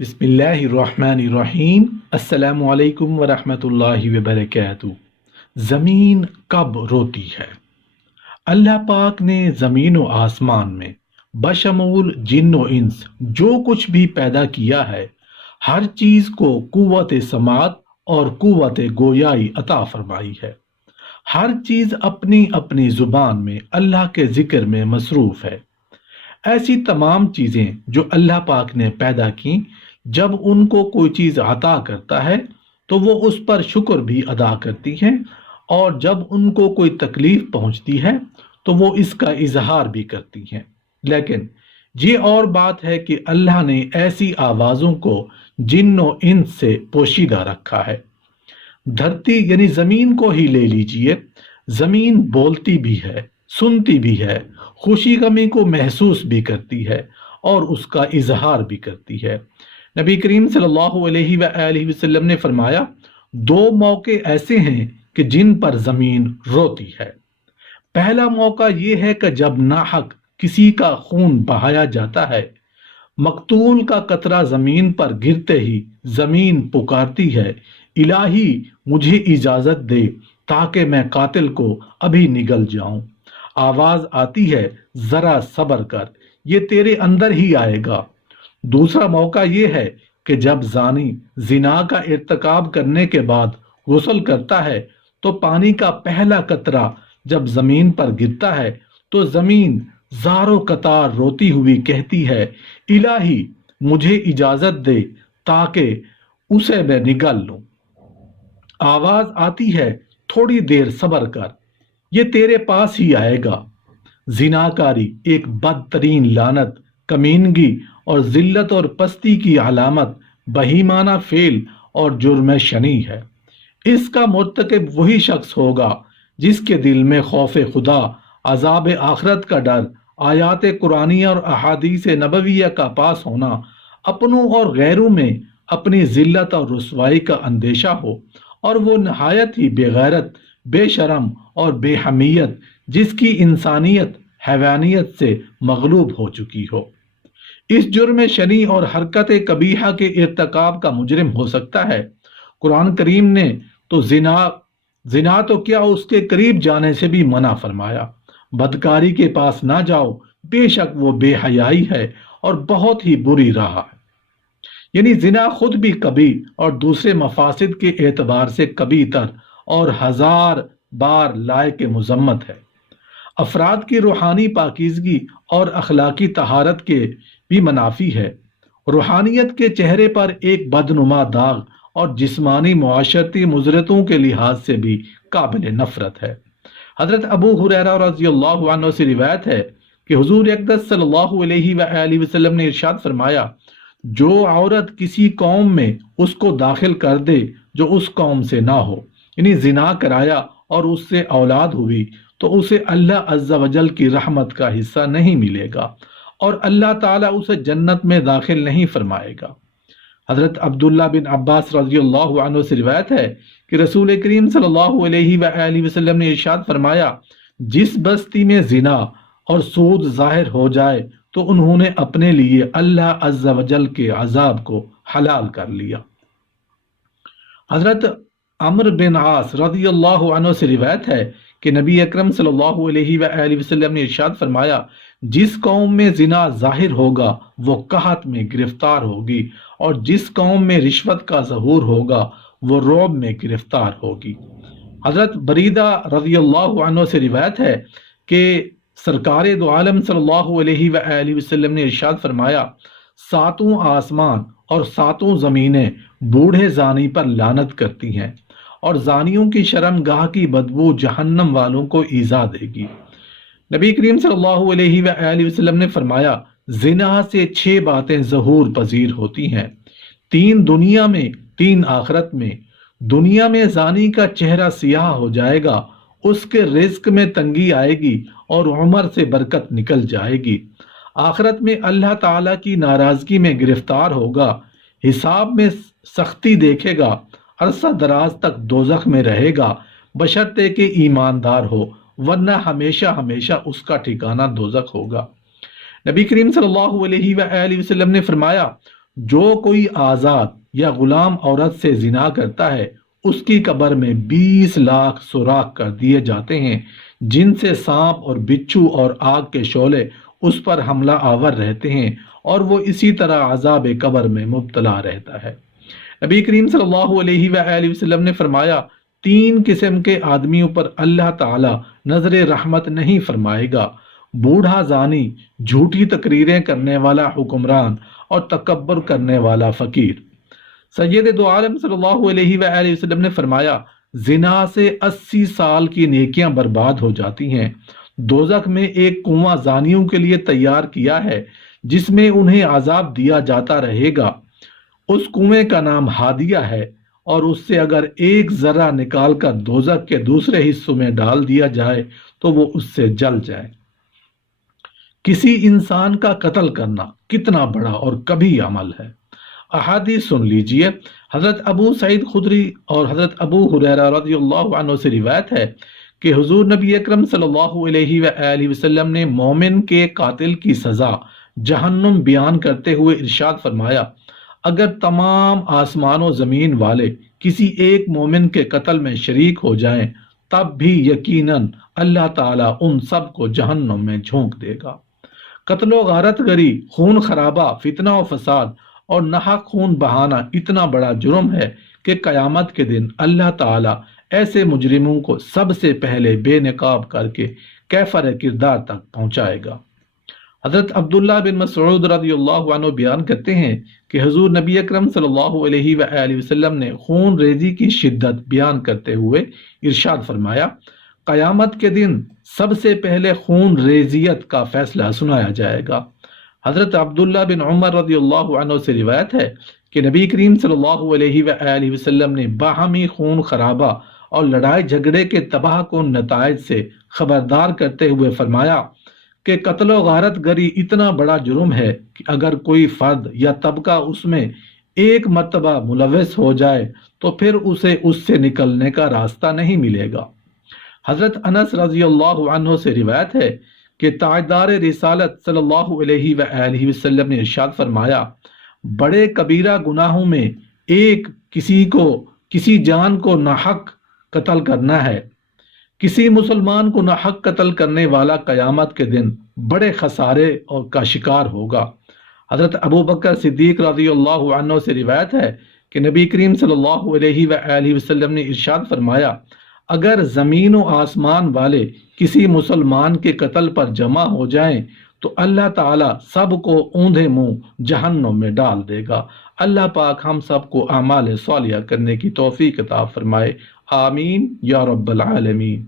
بسم اللہ الرحمن الرحیم۔ السلام علیکم ورحمۃ اللہ وبرکاتہ۔ زمین کب روتی ہے؟ اللہ پاک نے زمین و آسمان میں بشمول جن و انس جو کچھ بھی پیدا کیا ہے، ہر چیز کو قوت سماعت اور قوت گویائی عطا فرمائی ہے۔ ہر چیز اپنی اپنی زبان میں اللہ کے ذکر میں مصروف ہے۔ ایسی تمام چیزیں جو اللہ پاک نے پیدا کی، جب ان کو کوئی چیز عطا کرتا ہے تو وہ اس پر شکر بھی ادا کرتی ہیں، اور جب ان کو کوئی تکلیف پہنچتی ہے تو وہ اس کا اظہار بھی کرتی ہیں۔ لیکن یہ اور بات ہے کہ اللہ نے ایسی آوازوں کو جن و انس سے پوشیدہ رکھا ہے۔ دھرتی یعنی زمین کو ہی لے لیجئے، زمین بولتی بھی ہے، سنتی بھی ہے، خوشی غمی کو محسوس بھی کرتی ہے اور اس کا اظہار بھی کرتی ہے۔ نبی کریم صلی اللہ علیہ وآلہ وسلم نے فرمایا، دو موقع ایسے ہیں کہ جن پر زمین روتی ہے۔ پہلا موقع یہ ہے کہ جب ناحق کسی کا خون بہایا جاتا ہے، مقتول کا قطرہ زمین پر گرتے ہی زمین پکارتی ہے، الہی مجھے اجازت دے تاکہ میں قاتل کو ابھی نگل جاؤں۔ آواز آتی ہے، ذرا صبر کر، یہ تیرے اندر ہی آئے گا۔ دوسرا موقع یہ ہے کہ جب زانی زنا کا ارتکاب کرنے کے بعد غسل کرتا ہے تو پانی کا پہلا قطرہ جب زمین پر گرتا ہے تو زمین زاروں قطار روتی ہوئی کہتی ہے، الہی مجھے اجازت دے تاکہ اسے میں نگل لوں۔ آواز آتی ہے، تھوڑی دیر صبر کر، یہ تیرے پاس ہی آئے گا۔ زناکاری ایک بدترین لعنت، کمینگی اور ذلت اور پستی کی علامت، بہیمانہ فعل اور جرم شنیع ہے۔ اس کا مرتکب وہی شخص ہوگا جس کے دل میں خوف خدا، عذاب آخرت کا ڈر، آیات قرآنیہ اور احادیث نبویہ کا پاس ہونا، اپنوں اور غیروں میں اپنی ذلت اور رسوائی کا اندیشہ ہو، اور وہ نہایت ہی بے غیرت، بے شرم اور بے حمیت جس کی انسانیت حیوانیت سے مغلوب ہو چکی ہو۔ اس جرم شنیع اور حرکت قبیحہ کے ارتکاب کا مجرم ہو سکتا ہے۔ قرآن کریم نے تو زنا تو کیا اس کے قریب جانے سے بھی منع فرمایا۔ بدکاری کے پاس نہ جاؤ، بے شک وہ بے حیائی ہے اور بہت ہی بری راہ ہے۔ یعنی زنا خود بھی کبیر اور دوسرے مفاسد کے اعتبار سے کبیر تر اور ہزار بار لائق مذمت ہے۔ افراد کی روحانی پاکیزگی اور اخلاقی طہارت کے بھی منافی ہے۔ روحانیت کے چہرے پر ایک بدنما داغ اور جسمانی معاشرتی مضرتوں کے لحاظ سے بھی قابل نفرت ہے۔ حضرت ابو ہریرہ رضی اللہ عنہ سے روایت ہے کہ حضور اقدس صلی اللہ علیہ وآلہ وسلم نے ارشاد فرمایا، جو عورت کسی قوم میں اس کو داخل کر دے جو اس قوم سے نہ ہو، یعنی زنا کرایا اور اس سے اولاد ہوئی، تو اسے اللہ عز و جل کی رحمت کا حصہ نہیں ملے گا اور اللہ تعالیٰ اسے جنت میں داخل نہیں فرمائے گا۔ حضرت عبداللہ بن عباس رضی اللہ عنہ سے روایت ہے کہ رسول کریم صلی اللہ علیہ وآلہ وسلم نے ارشاد فرمایا، جس بستی میں زنا اور سود ظاہر ہو جائے تو انہوں نے اپنے لیے اللہ عز و جل کے عذاب کو حلال کر لیا۔ حضرت عمرو بن عاص رضی اللہ عنہ سے روایت ہے کہ نبی اکرم صلی اللہ علیہ وآلہ وسلم نے ارشاد فرمایا، جس قوم میں زنا ظاہر ہوگا وہ قحط میں گرفتار ہوگی، اور جس قوم میں رشوت کا ظہور ہوگا وہ رعب میں گرفتار ہوگی۔ حضرت بریدہ رضی اللہ عنہ سے روایت ہے کہ سرکار دو عالم صلی اللہ علیہ وآلہ وسلم نے ارشاد فرمایا، ساتوں آسمان اور ساتوں زمینیں بوڑھے زانی پر لعنت کرتی ہیں، اور زانیوں کی شرمگاہ کی بدبو جہنم والوں کو ایذا دے گی۔ نبی کریم صلی اللہ علیہ وآلہ وسلم نے فرمایا، زنا سے 6 باتیں ظہور پذیر ہوتی ہیں، 3 دنیا میں، 3 آخرت میں۔ دنیا میں زانی کا چہرہ سیاہ ہو جائے گا، اس کے رزق میں تنگی آئے گی اور عمر سے برکت نکل جائے گی۔ آخرت میں اللہ تعالیٰ کی ناراضگی میں گرفتار ہوگا، حساب میں سختی دیکھے گا، عرصہ دراز تک دوزخ میں رہے گا، بشرطے کہ ایماندار ہو، ورنہ ہمیشہ ہمیشہ اس کا ٹھکانہ دوزخ ہوگا۔ نبی کریم صلی اللہ علیہ وآلہ وسلم نے فرمایا، جو کوئی آزاد یا غلام عورت سے زنا کرتا ہے اس کی قبر میں 20 لاکھ سوراخ کر دیے جاتے ہیں جن سے سانپ اور بچھو اور آگ کے شعلے اس پر حملہ آور رہتے ہیں اور وہ اسی طرح عذاب قبر میں مبتلا رہتا ہے۔ نبی کریم صلی اللہ علیہ وآلہ وسلم نے فرمایا 3 قسم کے آدمیوں پر اللہ تعالی نظر رحمت نہیں فرمائے گا: بوڑھا زانی، جھوٹی تقریریں کرنے والا حکمران اور تکبر کرنے والا فقیر۔ سید دو عالم صلی اللہ علیہ وآلہ وسلم نے فرمایا زنا سے 80 سال کی نیکیاں برباد ہو جاتی ہیں۔ دوزخ میں ایک کنواں زانیوں کے لیے تیار کیا ہے جس میں انہیں عذاب دیا جاتا رہے گا۔ اس کنویں کا نام ہادیہ ہے اور اس سے اگر ایک ذرہ نکال کر دوزخ کے دوسرے حصوں میں ڈال دیا جائے تو وہ اس سے جل جائے۔ کسی انسان کا قتل کرنا کتنا بڑا اور کبھی عمل ہے۔ احادیث سن لیجئے۔ حضرت ابو سعید خدری اور حضرت ابو ہریرہ رضی اللہ عنہ سے روایت ہے کہ حضور نبی اکرم صلی اللہ علیہ وآلہ وسلم نے مومن کے قاتل کی سزا جہنم بیان کرتے ہوئے ارشاد فرمایا اگر تمام آسمان و زمین والے کسی ایک مومن کے قتل میں شریک ہو جائیں تب بھی یقیناً اللہ تعالیٰ ان سب کو جہنم میں جھونک دے گا۔ قتل و غارت گری، خون خرابہ، فتنہ و فساد اور ناحق خون بہانا اتنا بڑا جرم ہے کہ قیامت کے دن اللہ تعالیٰ ایسے مجرموں کو سب سے پہلے بے نقاب کر کے کیفر کردار تک پہنچائے گا۔ حضرت عبداللہ بن مسعود رضی اللہ عنہ بیان کرتے ہیں کہ حضور نبی اکرم صلی اللہ علیہ وآلہ وسلم نے خون ریزی کی شدت بیان کرتے ہوئے ارشاد فرمایا قیامت کے دن سب سے پہلے خون ریزیت کا فیصلہ سنایا جائے گا۔ حضرت عبداللہ بن عمر رضی اللہ عنہ سے روایت ہے کہ نبی کریم صلی اللہ علیہ وآلہ وسلم نے باہمی خون خرابہ اور لڑائی جھگڑے کے تباہ کن نتائج سے خبردار کرتے ہوئے فرمایا کہ قتل و غارت گری اتنا بڑا جرم ہے کہ اگر کوئی فرد یا طبقہ اس میں ایک مرتبہ ملوث ہو جائے تو پھر اسے اس سے نکلنے کا راستہ نہیں ملے گا۔ حضرت انس رضی اللہ عنہ سے روایت ہے کہ تاجدار رسالت صلی اللہ علیہ وآلہ وسلم نے ارشاد فرمایا بڑے کبیرہ گناہوں میں ایک کسی جان کو ناحق قتل کرنا ہے۔ کسی مسلمان کو ناحق قتل کرنے والا قیامت کے دن بڑے خسارے اور کا شکار ہوگا۔ حضرت ابو بکر صدیق رضی اللہ عنہ سے روایت ہے کہ نبی کریم صلی اللہ علیہ وآلہ وسلم نے ارشاد فرمایا اگر زمین و آسمان والے کسی مسلمان کے قتل پر جمع ہو جائیں تو اللہ تعالیٰ سب کو اوندھے منہ جہنم میں ڈال دے گا۔ اللہ پاک ہم سب کو اعمال صالحہ کرنے کی توفیق عطا فرمائے، آمین یا رب العالمین۔